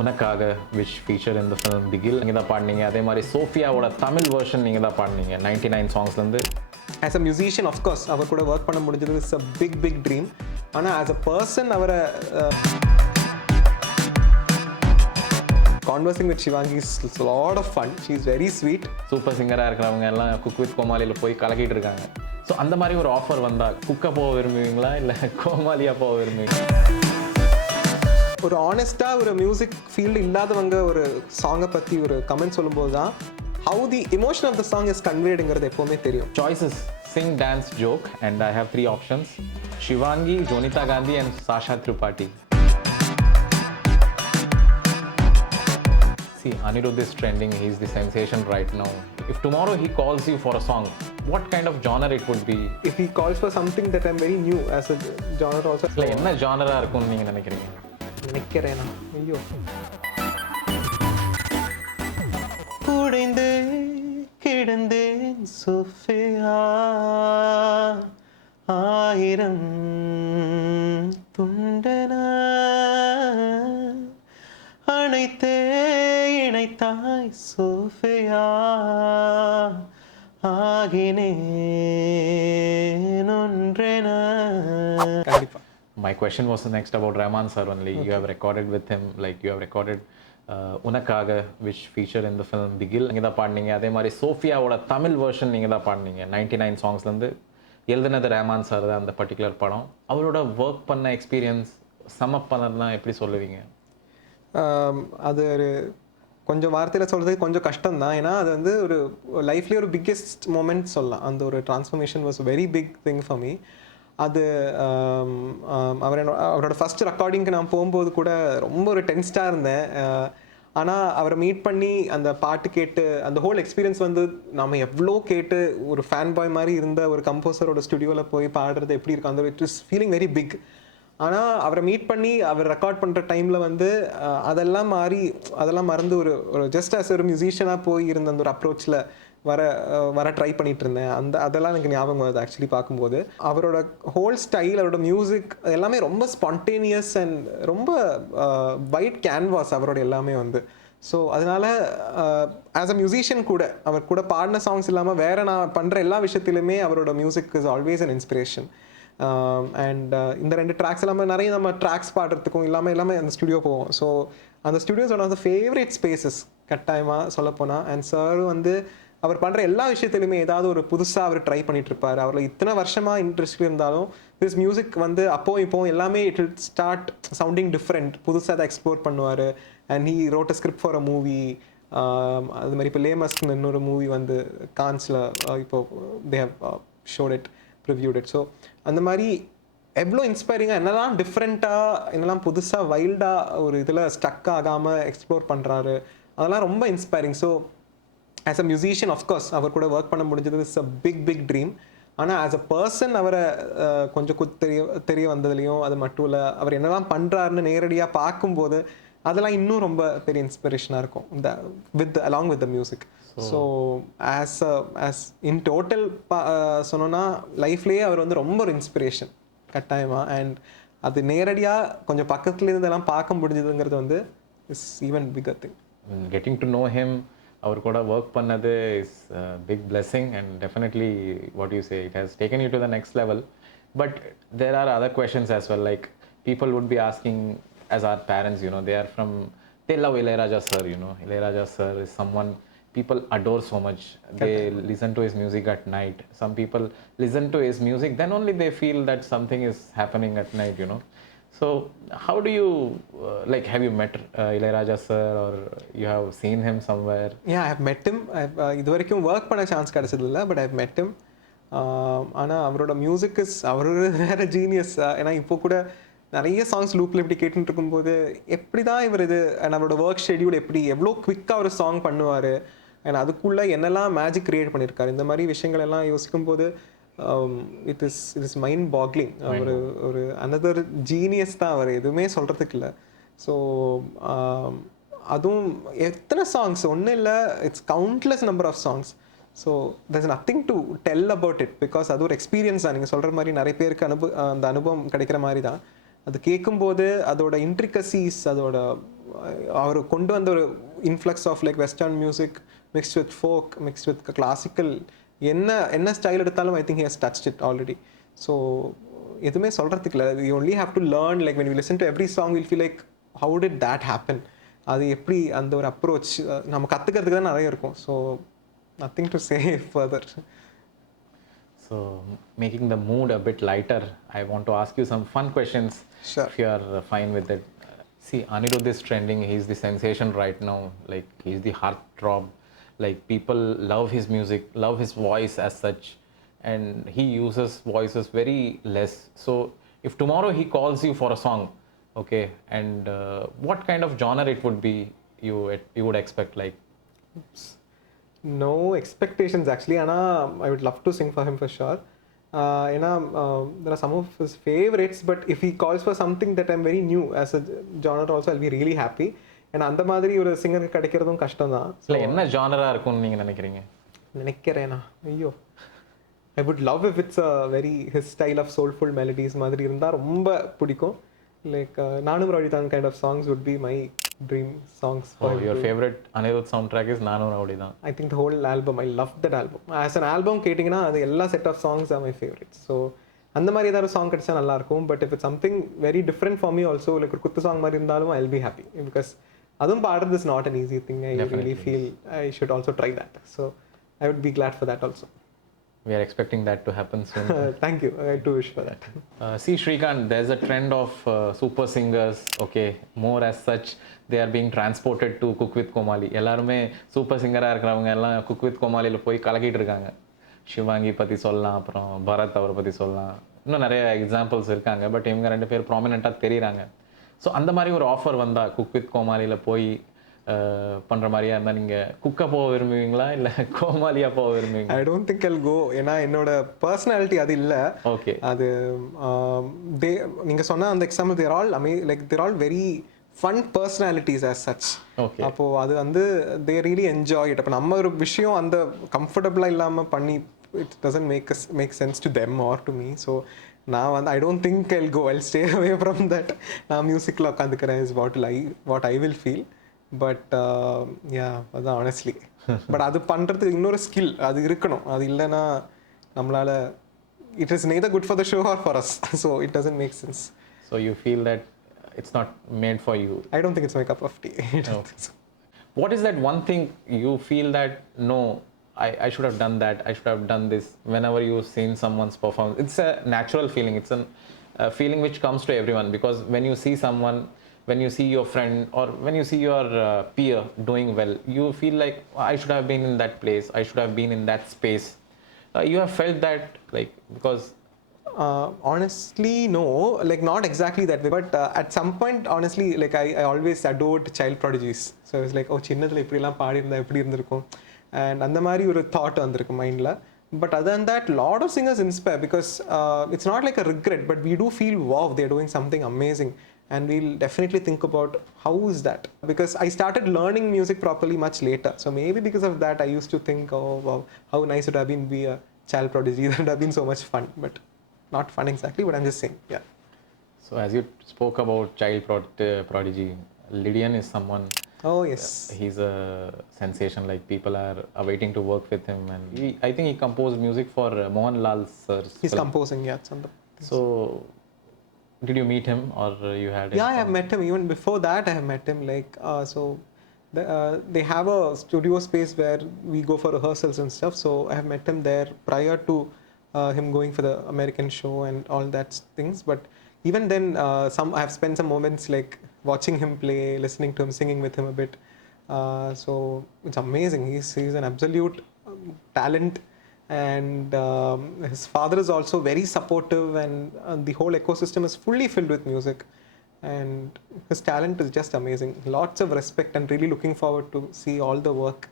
உனக்காக which feature in the film Bigil நீங்க தான் பாடுனீங்க. அதே மாதிரி சோஃபியாவோட தமிழ் வெர்ஷன் நீங்க தான் பாடுனீங்க 99 சாங்ஸ்லேருந்து. As a musician, of course, அவர் கூட ஒர்க் பண்ண முடிஞ்சது இஸ் a big dream. ஆனால் as a person அவரை conversing with Sivaangi is a lot of fun. She is very sweet. Super சிங்கராக இருக்கிறவங்க எல்லாம் குக் வித் கோமாளியில் போய் கலக்கிட்டு இருக்காங்க. ஸோ அந்த மாதிரி ஒரு ஆஃபர் வந்தால் குக்கை போக விரும்புவீங்களா இல்லை கோமாளியாக போக விரும்புவீங்களா? ஒரு ஆனஸ்ட்டாக ஒரு மியூசிக் ஃபீல்டு இல்லாதவங்க ஒரு சாங்கை பற்றி ஒரு கமெண்ட் சொல்லும்போது தான் how the emotion of the song is conveyedங்கிறது எப்போவுமே தெரியும். Choices: sing, dance, joke, and I have 3 options: Sivaangi, Jonita Gandhi, and Sasha Tripathi. See, Anirudh is trending. He's the sensation right now. If tomorrow he calls you for a song, what kind of genre it would be? If he calls for something that I'm very new as a genre also. இல்லை என்ன ஜானரா இருக்கும்னு நீங்கள் நினைக்கிறீங்க? நினைக்கிறேனா ஐயோ குடைந்தே கிடந்தேன் சோஃபியா ஆயிரம் துண்டனா அனைத்தே இணைத்தாய் சோஃபியா ஆகினேன் ஒன்றென. கண்டிப்பா. My question was next about Rahman sir only. Okay. You have recorded with him, like you have recorded உனக்காக which feature in the film Bigil நீங்க தான் பாடுனீங்க. அதே மாதிரி சோஃபியாவோட தமிழ் வெர்ஷன் நீங்க தான் பாடுனீங்க 99 சாங்ஸ்லேருந்து. எழுதுனது ரஹ்மான் சார் தான் அந்த பர்டிகுலர் படம். அவரோட ஒர்க் பண்ண எக்ஸ்பீரியன்ஸ் சம்மப் பண்ணதுனா எப்படி சொல்லுவீங்க? அது ஒரு கொஞ்சம் வார்த்தையில் சொல்கிறது கொஞ்சம் கஷ்டம் தான். ஏன்னா அது வந்து ஒரு லைஃப்லேயே ஒரு பிக்கெஸ்ட் மூமெண்ட் சொல்லலாம். அந்த ஒரு transformation was very big thing for me. அது அவரோட ஃபஸ்ட் ரெக்கார்டிங்க்கு நான் போகும்போது கூட ரொம்ப ஒரு டென்ஸ்டாக இருந்தேன். ஆனால் அவரை மீட் பண்ணி அந்த பாட்டு கேட்டு அந்த ஹோல் எக்ஸ்பீரியன்ஸ் வந்து நம்ம எவ்வளோ கேட்டு ஒரு ஃபேன் பாய் மாதிரி இருந்த ஒரு கம்போசரோட ஸ்டுடியோவில் போய் பாடுறது எப்படி இருக்கும், அந்த it is feeling very big. ஆனால் அவரை மீட் பண்ணி அவர் ரெக்கார்ட் பண்ணுற டைமில் வந்து அதெல்லாம் மறந்து ஒரு ஜஸ்ட் ஆஸ் ஒரு மியூசிஷியனாக போய் இருந்த அந்த ஒரு அப்ரோச்சில் வர ட்ரை பண்ணிட்டு இருந்தேன். அதெல்லாம் எனக்கு ஞாபகம் வருது ஆக்சுவலி பார்க்கும்போது. அவரோட ஹோல் ஸ்டைல், அவரோட மியூசிக் எல்லாமே ரொம்ப ஸ்பான்டேனியஸ் அண்ட் ரொம்ப வைட் கேன்வாஸ் அவரோட எல்லாமே வந்து. ஸோ அதனால ஆஸ் அ மியூசிஷியன் கூட அவர் கூட பாடின சாங்ஸ் இல்லாமல் வேற நான் பண்ணுற எல்லா விஷயத்திலுமே அவரோட music is always an inspiration. And இந்த 2 ட்ராக்ஸ் எல்லாமே நிறைய நம்ம ட்ராக்ஸ் பாடுறதுக்கும் எல்லாமே அந்த ஸ்டுடியோ போவோம். ஸோ அந்த studios one of the favourite spaces கட்டாயமாக சொல்லப்போனால். அண்ட் சார் வந்து அவர் பண்ணுற எல்லா விஷயத்துலையுமே ஏதாவது ஒரு புதுசாக அவர் ட்ரை பண்ணிட்டு இருப்பார். அவரில் இத்தனை வருஷமாக இன்ட்ரெஸ்ட் இருந்தாலும் திஸ் மியூசிக் வந்து இப்போ எல்லாமே it will start sounding different. புதுசாக அதை எக்ஸ்ப்ளோர் பண்ணுவார். And he wrote a script for a movie. அது மாதிரி இப்போ லேமஸ்ன்னு இன்னொரு மூவி வந்து கான்ஸில் இப்போ they have showed it, reviewed it. So அந்த மாதிரி எவ்வளோ இன்ஸ்பைரிங்காக என்னெல்லாம் டிஃப்ரெண்ட்டாக என்னெல்லாம் புதுசாக வைல்டாக ஒரு இதில் ஸ்டக் ஆகாமல் எக்ஸ்ப்ளோர் பண்ணுறாரு, அதெல்லாம் ரொம்ப inspiring. So as a musician, of course அவர் கூட ஒர்க் பண்ண முடிஞ்சது இஸ் அ பிக் ட்ரீம். ஆனால் ஆஸ் அ பர்சன் அவரை கொஞ்சம் தெரிய வந்ததுலேயும் அது மட்டும் இல்லை, அவர் என்னெல்லாம் பண்ணுறாருன்னு நேரடியாக பார்க்கும்போது அதெல்லாம் இன்னும் ரொம்ப பெரிய இன்ஸ்பிரேஷனாக இருக்கும் along with the music. So as in total சொன்னோன்னா லைஃப்லேயே அவர் வந்து ரொம்ப ஒரு இன்ஸ்பிரேஷன் கட்டாயமாக. அண்ட் அது நேரடியாக கொஞ்சம் பக்கத்துல இருந்தெல்லாம் பார்க்க முடிஞ்சதுங்கிறது வந்து is even bigger thing. Getting to know him, அவர் கூட ஒர்க் பண்ணது is big blessing and definitely what you say it has taken you to the next level. But there are other questions as well, like people would be asking as our parents, you know, they love Ilayaraja sir, you know. Ilayaraja sir is someone people adore so much. They listen to his music at night. Some people listen to his music, then only they feel that something is happening at night, you know. So how do you like, have you met Ilayaraja sir or you have seen him somewhere? Yeah, I have met him. இது வரைக்கும் work பண்ண chance கிடைச்சதில்லை, but I have met him. ஆனால் அவரோட music is அவரோட வேறு ஜீனியஸ். ஏன்னா இப்போ கூட நிறைய சாங்ஸ் லூப்பில் இப்படி கேட்டுட்டு இருக்கும்போது எப்படி தான் இவர் இது அண்ட் அவரோட ஒர்க் ஷெடியூல் எவ்வளோ குவிக்காக ஒரு சாங் பண்ணுவார் அண்ட் அதுக்குள்ளே என்னெல்லாம் மேஜிக் க்ரியேட் பண்ணியிருக்காரு. இந்த மாதிரி விஷயங்கள் எல்லாம் யோசிக்கும்போது இட் இஸ் மைண்ட் பாக்லிங். ஒரு அனதர் ஜீனியஸ் தான் அவர், எதுவுமே சொல்கிறதுக்கு இல்லை. ஸோ அதுவும் எத்தனை சாங்ஸ் ஒன்றும் இல்லை, it's countless number of songs. So there's nothing to tell about it because அது ஒரு எக்ஸ்பீரியன்ஸ் தான். நீங்கள் சொல்கிற மாதிரி நிறைய பேருக்கு அந்த அனுபவம் கிடைக்கிற மாதிரி தான். அது கேட்கும்போது அதோட இன்ட்ரிகசிஸ், அதோட அவர் கொண்டு வந்த ஒரு influx of like western music mixed with folk mixed with classical என்ன ஸ்டைல் எடுத்தாலும் I think he has touched it already. So எதுவுமே சொல்கிறதுக்கு இல்லை, you only have to learn like when you listen to every song will feel like how did that happen, அது எப்படி அந்த ஒரு அப்ரோச் நம்ம கற்றுக்கிறதுக்கு தான் நிறைய இருக்கும். So nothing to say further. So, making the mood a bit lighter, I want to ask you some fun questions. Sure. If you are fine with it. See, Anirudh is trending. He's the sensation right now. Like, he's the heartthrob. Like, people love his music, love his voice as such. And he uses voices very less. So, if tomorrow he calls you for a song, okay, and what kind of genre it would be you would expect? Like, No expectations actually, Anna. I would love to sing for him for sure. There are some of his favorites, but if he calls for something that I'm very new as a genre also, I'll be really happy. And அந்த மாதிரி ஒரு சிங்கருக்கு கிடைக்கிறதும் கஷ்டம் தான். இல்லை என்ன ஜானரா இருக்கும்னு நீங்கள் நினைக்கிறீங்க? நினைக்கிறேனா ஐயோ, I would love if it's a very his style of soulful melodies மாதிரி இருந்தால் ரொம்ப பிடிக்கும். Like நானும் ரவுடிதான் kind of songs would be my dream songs for him. Your favorite Anirudh soundtrack is நானும் ரவுடிதான். I think the whole album, I love that album. As an album கேட்டிங்கன்னா அது எல்லா set of songs are my favorites. So அந்த மாதிரி ஏதாவது சாங் கிடைச்சா நல்லா இருக்கும். But if it's something very different for me also, like ஒரு குத்து சாங் மாதிரி இருந்தாலும் I'll be happy because அதுவும் பாடுறது is not an easy thing. I really feel I should also try that. So I would be glad for that also. We are expecting that to happen soon. Thank you. I do wish for that. See, Sreekanth, there's a trend of super singers, okay, more as such, they are being transported to Cook with Komali. எல்லாருமே சூப்பர் சிங்கராக இருக்கிறவங்க எல்லாம் cook with கோமாலியில் போய் கலக்கிட்டு இருக்காங்க. சிவாங்கி பற்றி சொல்லலாம், அப்புறம் பரத் அவரை பற்றி சொல்லலாம், இன்னும் நிறைய எக்ஸாம்பிள்ஸ் இருக்காங்க. பட் இவங்க ரெண்டு பேர் ப்ராமினெண்ட்டாக தெரியுறாங்க. ஸோ அந்த மாதிரி ஒரு ஆஃபர் வந்தால் குக் வித் கோமாலியில் போய் பண்ணுற மாதிரியா இருந்தால் நீங்கள் குக்கை போக விரும்புவீங்களா இல்லை கோமாலியாக போக விரும்புவீங்க? ஐ டோன்ட் திங்க் ஐல் கோ. ஏன்னா என்னோட பர்சனாலிட்டி அது இல்லை. ஓகே, அது நீங்கள் சொன்ன அந்த example they're all very fun personalities as such. Okay, அப்போது அது வந்து தே ரியலி என்ஜாய் இட். அப்போ நம்ம ஒரு விஷயம் அந்த கம்ஃபர்டபுளாக இல்லாமல் பண்ணி it doesn't make sense to them or to me. So நான் வந்து I don't think I'll go, I'll stay away from that. நான் மியூசிக்கில் உட்காந்துக்கிறேன் is what I will feel. But அதான் ஆனஸ்ட்லி. பட் அது பண்ணுறதுக்கு இன்னொரு ஸ்கில் அது இருக்கணும். அது இல்லைன்னா நம்மளால் it is neither good for the show or for us. So it doesn't make sense. So you feel that it's not made for you? I don't think it's my cup of tea. I don't think so. What is that one thing you feel that no, I should have done that, I should have done this whenever you've seen someone's performance? It's a natural feeling. It's a feeling which comes to everyone because when you see someone, when you see your friend or when you see your peer doing well, you feel like I should have been in that place, I should have been in that space. You have felt that, like, because honestly no, like not exactly that way, but at some point honestly like I always adored child prodigies. So I was like, oh சின்னதுல இப்படிலாம் பாடி இருந்தா எப்படி இருந்திருக்கும், and அந்த மாதிரி ஒரு தாட் வந்திருக்கு மைண்ட்ல. But other than that, lot of singers inspire because it's not like a regret, but we do feel wow, they're doing something amazing, and we'll definitely think about how is that, because I started learning music properly much later. So maybe because of that I used to think, oh wow, how nice it would have been to be a child prodigy. That would have been so much fun, but not fun exactly, but I'm just saying, yeah. So as you spoke about child prodigy, Lydian is someone. Oh yes. He's a sensation. Like people are awaiting to work with him, and I think he composed music for Mohanlal sir's He's film. composing, yeah. It's on the So did you meet him or you had him? Yeah, I have met him. Even before that I have met him. Like they have a studio space where we go for rehearsals and stuff. So I have met him there prior to him going for the American show and all that things. But even then I have spent some moments like watching him play, listening to him, singing with him a bit. So it's amazing. He's an absolute talent, and his father is also very supportive, and the whole ecosystem is fully filled with music, and his talent is just amazing. Lots of respect, and really looking forward to see all the work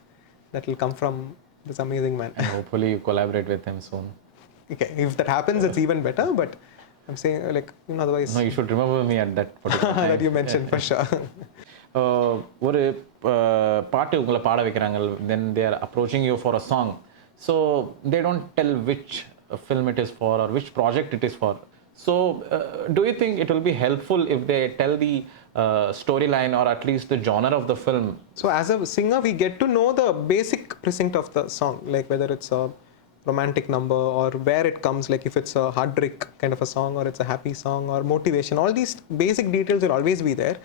that will come from this amazing man. And hopefully you collaborate with him soon. Okay, if that happens, it's even better. But I'm saying, like, otherwise. No, you should remember me at that particular time. That you mentioned for sure. ஒரு பாட்டு உங்களை பாட வைக்கிறாங்க, then they are approaching you for a song. So they don't tell which film it is for or which project it is for. So do you think it will be helpful if they tell the storyline or at least the genre of the film. So as a singer, we get to know the basic precinct of the song, like whether it's a romantic number or where it comes, like if it's a heartbreak kind of a song or it's a happy song or motivation. All these basic details will always be there.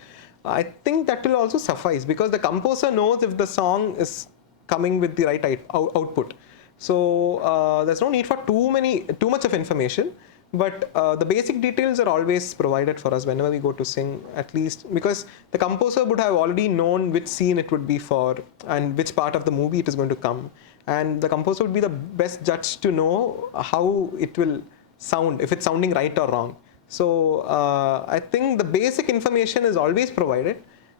I think that will also suffice because the composer knows if the song is coming with the right output. So there's no need for too much of information. But the basic details are always provided for us whenever we go to sing, at least because the composer would have already known which scene it would be for and which part of the movie it is going to come. And the composer would be the best judge to know how it will sound, if it's sounding right or wrong. So I think the basic information is always provided.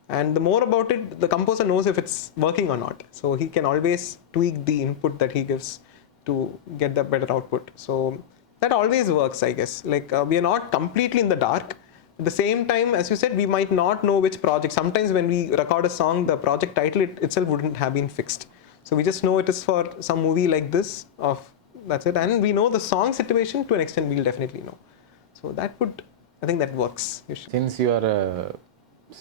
And the more about it, the composer knows if it's working or not. So he can always tweak the input that he gives to get the better output. So that always works, I guess. Like we are not completely in the dark. At the same time, as you said, we might not know which project. Sometimes when we record a song, the project title itself wouldn't have been fixed. So we just know it is for some movie like this. That's it. And we know the song situation to an extent. We'll definitely know. So I think that works. Since you are a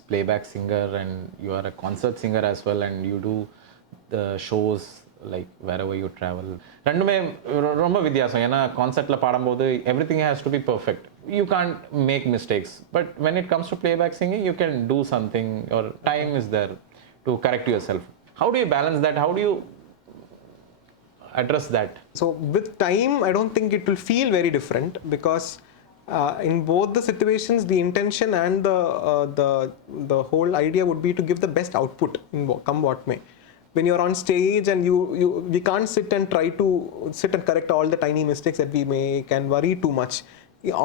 playback singer and you are a concert singer as well, and you do the shows like wherever you travel, ரெண்டுமே ரொம்ப வித்தியாசம். ஏன்னா கான்சர்ட்ல பாடும்போது everything has to be perfect. You can't make mistakes. But when it comes to playback singing, you can do something, or time is there to correct yourself. How do you balance that? How do you address that? So with time, I don't think it will feel very different because in both the situations, the intention and the whole idea would be to give the best output come what may. When you're on stage and we can't sit and try to correct all the tiny mistakes that we make and worry too much.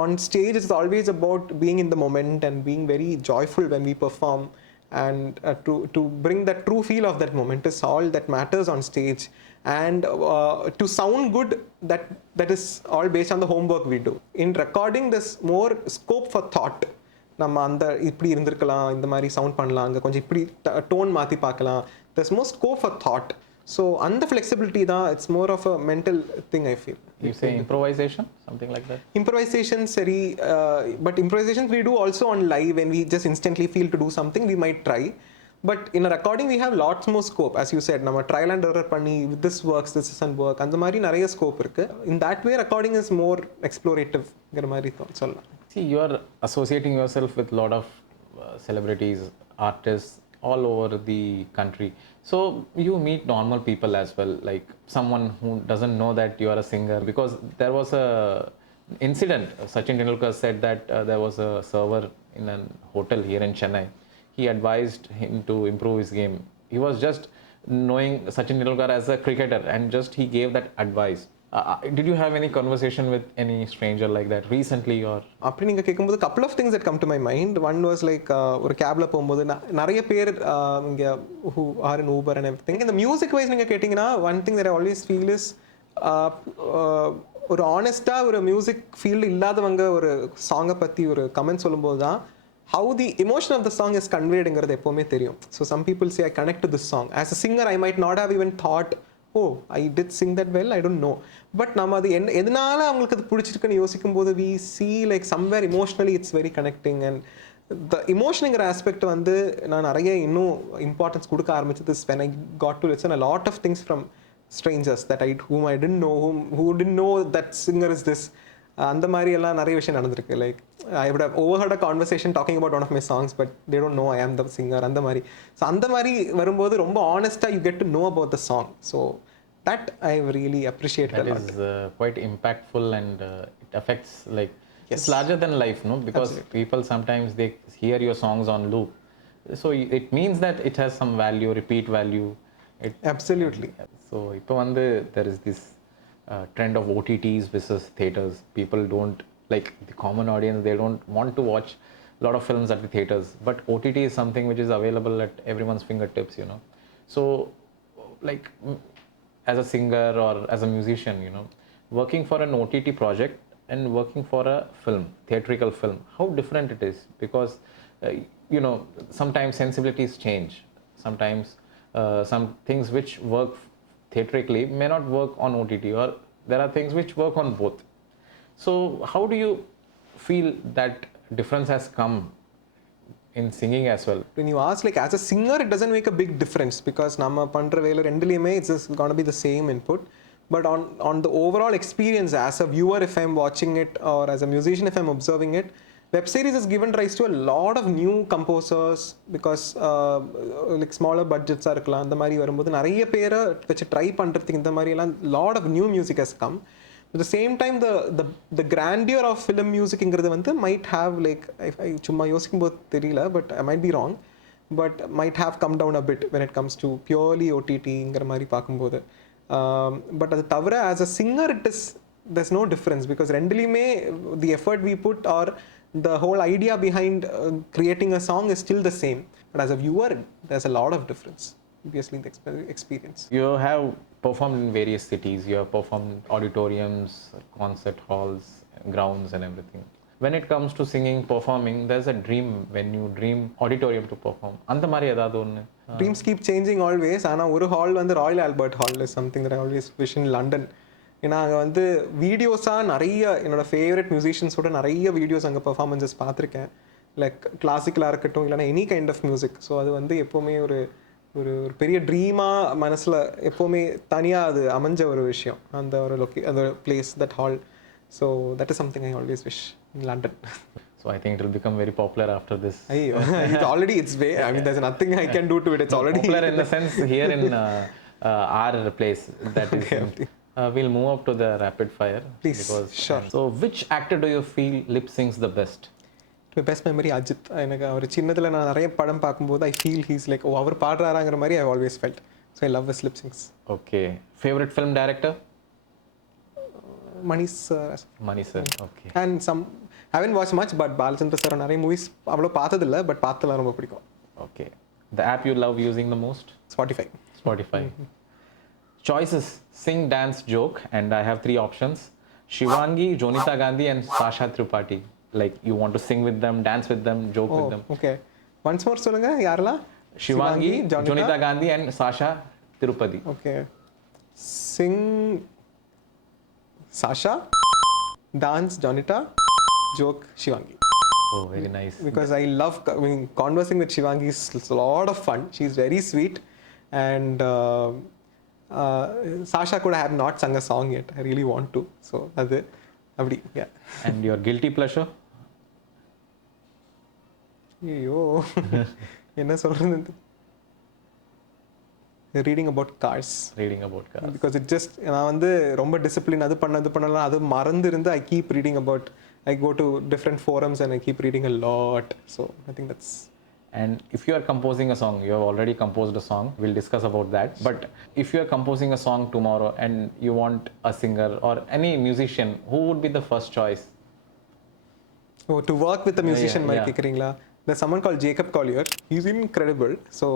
On stage, it's always about being in the moment and being very joyful when we perform, and to bring that true feel of that moment is all that matters on stage. And to sound good, that is all based on the homework we do. In recording, there's more scope for thought. நம்ம அந்த இப்படி இருந்திருக்கலாம், இந்த மாதிரி சவுண்ட் பண்ணலாம், அங்கே கொஞ்சம் இப்படி டோன் மாற்றி பார்க்கலாம். There's more scope for thought. So அந்த flexibility தான், it's more of a mental thing, I feel. You say improvisation, something like that? Improvisation, sorry, but improvisations we do also on live. When we just instantly feel to do something, we might try. But in a recording, we have lots more scope. As you said, நம்ம trial and error பண்ணி this works, this doesn't work, அந்த மாதிரி நிறைய scope இருக்கு. In that way, recording is more explorative ங்கிற மாதிரி சொல்லலாம். See, you are associating yourself with a lot of celebrities, artists all over the country. So you meet normal people as well, like someone who doesn't know that you are a singer. Because there was a incident, Sachin Tendulkar said that there was a server in a hotel here in Chennai. He advised him to improve his game. He was just knowing Sachin Tendulkar as a cricketer and just he gave that advice. Did you have any conversation with any stranger like that recently? Or அப்படி நீங்கள் கேட்கும்போது couple of things that come to my mind. One was like ஒரு கேபில் போகும்போது நிறைய பேர் இங்கே who are in Uber and everything. இந்த மியூசிக் வைஸ் நீங்கள் கேட்டிங்கன்னா one thing that I always feel is ஒரு ஆனஸ்ட்டாக ஒரு மியூசிக் ஃபீல்டு இல்லாதவங்க ஒரு சாங்கை பற்றி ஒரு கமெண்ட் சொல்லும்போது தான் how the emotion of the song is conveyedங்கிறது எப்போவுமே தெரியும். So some people say I connect to this song. As a singer, I might not have even thought, oh, I did sing that well, I don't know. But நம்ம அது எதனால அவங்களுக்கு அது பிடிச்சிருக்குன்னு யோசிக்கும் போது we see like somewhere emotionally it's very connecting. And the emotionங்கிற aspect வந்து நான் நிறைய இன்னும் இம்பார்ட்டன்ஸ் கொடுக்க ஆரம்பிச்சது when I got to listen a lot of things from strangers that whom I didn't know, who didn't know that singer is this. அந்த மாதிரி எல்லாம் நிறைய விஷயம் நடந்திருக்கு. Like I would have overheard a conversation talking about one of my songs, but they don't know I am the singer. அந்த மாதிரி ஸோ அந்த மாதிரி வரும்போது ரொம்ப ஆனஸ்டாக you get to know about the song. So that I really appreciate a lot. That is quite impactful, and it affects like Yes. it's larger than life, no? Because Absolutely. people sometimes they hear your songs on loop, so it means that it has some value, repeat value. Absolutely. So இப்போ வந்து there is this trend of OTTs versus theaters. People don't, like the common audience, they don't want to watch a lot of films at the theaters, but OTT is something which is available at everyone's fingertips, you know. So like as a singer or as a musician, you know, working for an OTT project and working for a film, theatrical film, how different it is. Because you know, sometimes sensibilities change. Sometimes some things which work theatrically may not work on OTT, or there are things which work on both. So how do you feel that difference has come in singing as well. When you ask, like, as a singer, it doesn't make a big difference because நம்ம பண்ற வேலை ரெண்டுலயுமே it's just going to be the same input. But on the overall experience as a viewer, if I'm watching it, or as a musician, if I'm observing it, web series has given rise to a lot of new composers because like smaller budgets இருக்கலாம். அந்த மாதிரி வரும்போது நிறைய பேரை வச்சு ட்ரை பண்ணுறதுக்கு இந்த மாதிரி எல்லாம் lot of new music has come. At the same time, the grandeur of film musicங்கிறது வந்து might have, like, சும்மா யோசிக்கும் போது தெரியல, but I might be wrong, but might have come down a bit when it comes to purely OTTங்கிற மாதிரி பார்க்கும்போது. But அது தவிர as a singer, there's no difference because ரெண்டுலையுமே the effort we put or the whole idea behind creating a song is still the same. But as a viewer, there's a lot of difference, obviously, in the experience. You have performed in various cities. You have performed auditoriums, concert halls, grounds and everything. When it comes to singing, performing, there's a dream when you dream auditorium to perform. அந்த மாதிரி ஏதாவது ஒன்று? Dreams keep changing always. ஆனால் ஒரு ஹால் வந்து Royal Albert hall is something that I always wish in London. ஏன்னா அங்கே வந்து வீடியோஸாக நிறைய என்னோட ஃபேவரட் மியூசிஷியன்ஸோட நிறைய வீடியோஸ் அங்கே பர்ஃபார்மன்ஸஸ் பார்த்துருக்கேன். லைக் கிளாசிக்கலாக இருக்கட்டும், இல்லைனா any kind of music. So அது வந்து எப்போவுமே ஒரு ஒரு ஒரு பெரிய ட்ரீமாக மனசில் எப்போவுமே தனியாக அது அமைஞ்ச ஒரு விஷயம், அந்த ஒரு அந்த place, that hall. So that is something I always wish in London. So I think it will become very popular after this. It's already, it's way, I mean, there's nothing I can do to it. It's already popular in the sense here in our place. That is. Okay. We'll move up to the rapid fire. Please. Because, sure. So which actor do you feel lip syncs the best? My best memory, Ajith. எனக்கு அவர் சின்னதில் நான் நிறைய படம் பார்க்கும்போது I feel he's like, oh, அவர் பாடுறாராங்கிற மாதிரி I always felt. So I love his lip syncs. Okay. Favorite film director? Mani sir. Mani sir. Okay. And some, I haven't watched much, but Balachandra சார் நிறைய மூவிஸ் அவ்வளோ பார்த்ததில்லை, பட் பார்த்தலாம் ரொம்ப பிடிக்கும். Okay. The app you love using the most? Spotify. Choices: sing, dance, joke, and I have 3 options: Sivaangi, Jonita Gandhi, and Sasha Tripathi. Like, you want to sing with them, dance with them, joke with them. Okay. Once more சொல்லுங்க, யாரெல்லாம்? Sivaangi, Jonita Gandhi, and Sasha Tirupati. Okay. Sing Sasha, dance Jonita, joke Sivaangi. Oh, very nice. Because I love, I mean, conversing with Sivaangi is a lot of fun. She's very sweet, and Sasha could have not sung a song yet. I really want to. So that's it. Yeah. And your guilty pleasure? ஐயோ என்ன சொல்றது? Reading about cars. Because it just, நான் வந்து ரொம்ப டிசிப்ளின் அது பண்ணலாம் அது மறந்து இருந்து I keep reading about, I go to different forums and I keep reading a lot. So I think that's. And if you are composing a song, you have already composed a song, we'll discuss about that. But if you are composing a song tomorrow and you want a singer or any musician, who would be the first choice? Oh, to work with a musician, மாதிரி கேக்குறீங்களா? There's someone called Jacob Collier. He's incredible. So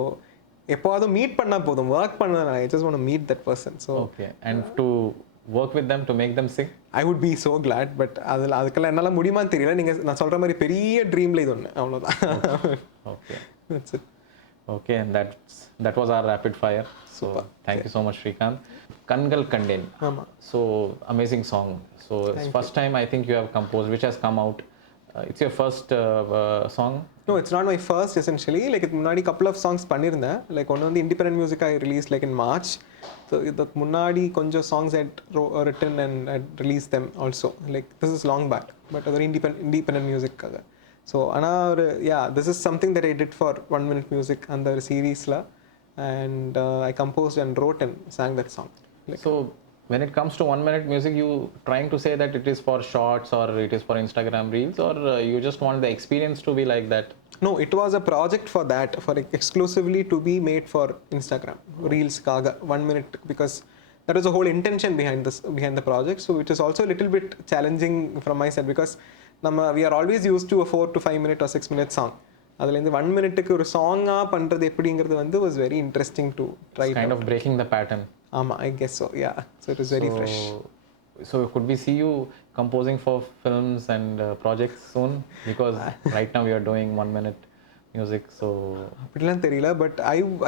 எப்போது மீட் பண்ணா போதும், ஒர்க் பண்ண, I just want to meet that person. So okay. And to work with them, to make them sing? I would be so glad, but அதுக்கெல்லாம் என்னால முடியுமான்னு தெரியல. நீங்க நான் சொல்ற மாதிரி பெரிய ட்ரீம்ல இது ஒன்று, அவ்வளோதான். Okay. That's it. Okay, and that was our rapid fire. So thank you so much, Sreekanth. Kangal Kanden. So amazing song. So it's first time I think you have composed, which has come out. It's your first song? No, it's not my first essentially. Like, இதுக்கு முன்னாடி couple of songs பண்ணிருந்தேன். Like, ஒன்று வந்து independent music I released like in March. So இதுக்கு முன்னாடி கொஞ்சம் songs I had written and I released them also. Like, this is long back, but other independent music. So ஆனால் yeah, this is something that I did for 1 Minute Music அந்த ஒரு சீரீஸ்ல, and I composed and wrote and sang that song. Like, so when it comes to 1 Minute Music, you trying to say that it is for shorts or it is for Instagram reels, or you just want the experience to be like that? No, it was a project for that, for exclusively to be made for Instagram reels kaga 1 minute, because that was the whole intention behind the project. So it is also a little bit challenging from my side, because we are always used to a 4 to 5 minute or 6 minute song. அதுலேருந்து 1 மினிட்டுக்கு ஒரு சாங்காக பண்ணுறது எப்படிங்கிறது வந்து was very interesting to try. It's kind of breaking the pattern. I guess so, yeah. So it was very fresh. So could we see you composing for films and projects soon? Because right now you are doing 1 minute music, so அப்படிலாம் தெரியல, but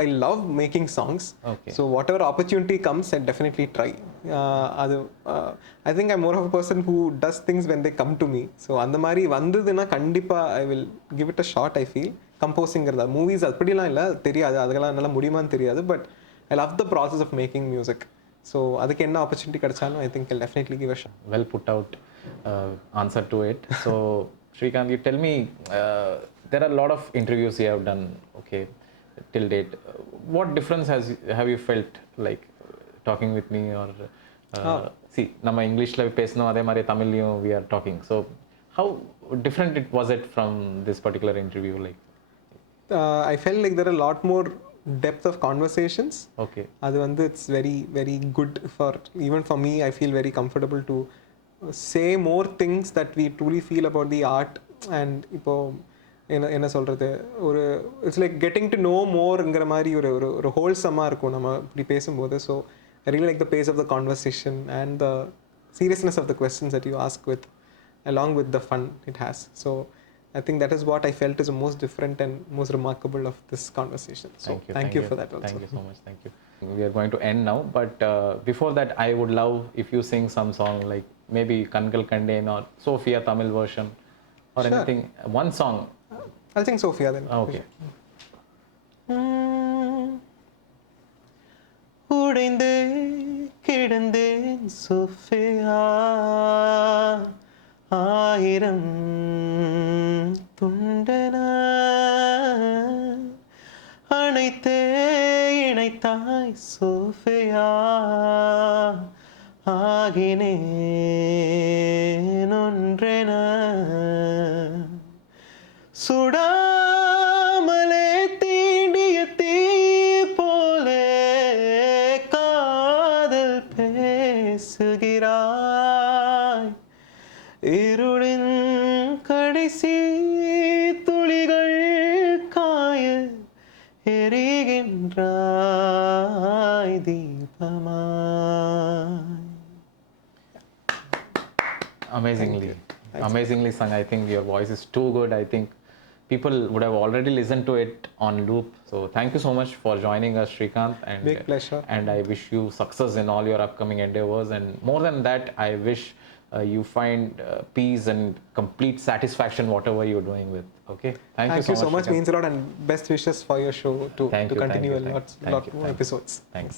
I love making songs. Okay. So whatever opportunity comes, I definitely try. I think I'm more of a person who does things when they come to me. So அந்த மாதிரி வந்ததுன்னா கண்டிப்பா I will give it a shot. I feel கம்போசிங்கிறதா movies அப்படிலாம் இல்லை தெரியாது, அதெல்லாம் என்னால் முடியுமான்னு தெரியாது. But I love the process of making music. So அதுக்கு என்ன ஆப்பர்ச்சுனிட்டி கிடைச்சாலும் I think I'll definitely give a shot. Well put out answer to it. So Sreekanth, you tell me, there are a lot of interviews you have done, okay, till date. What difference have you felt like talking with me or see நம்ம இங்கிலீஷ்ல பேசணும் அதே மாதிரி தமிழ்லையும் we are talking, so how different was it from this particular interview? Like I felt like there are a lot more depth of conversations. okay, அது வந்து it's very very good for even for me. I feel very comfortable to say more things that we truly feel about the art. And இப்போ என்ன சொல்கிறது, ஒரு it's like getting to know மோர்ங்கிற மாதிரி ஒரு ஹோல்சமாக இருக்கும் நம்ம இப்படி பேசும்போது. So I really like the pace of the conversation and the seriousness of the questions that you ask with, along with the fun it has. So I think that is what I felt is the most different and most remarkable of this conversation. So thank you for that also. Thank you so much. Thank you. We are going to end now, but before that I would love if you sing some song like maybe Kangal Kandeen or Sophia Tamil version or Sure. anything, one song. I'll sing Sophia then. Okay. உடைந்தே கிடந்தேன் சோஃபியா, ஆயிரம் துண்டன அனைத்தே இணைத்தாய் சோஃபியா, ஆகினேன் ஒன்றென சுடாமலே தீண்டிய தீ போலே காதல் பேசுகிறாய், இருளின் கடைசி துளிகள் காய எரிகின்றாய் தீபமாய். Amazingly sung. I think your voice is too good. I think people would have already listened to it on loop. So thank you so much for joining us, Sreekanth. And Big pleasure. And I wish you success in all your upcoming endeavors. And more than that, I wish you find peace and complete satisfaction whatever you're doing with. Okay. Thank you so much. Means a lot, and best wishes for your show to continue a lot more episodes. Thanks.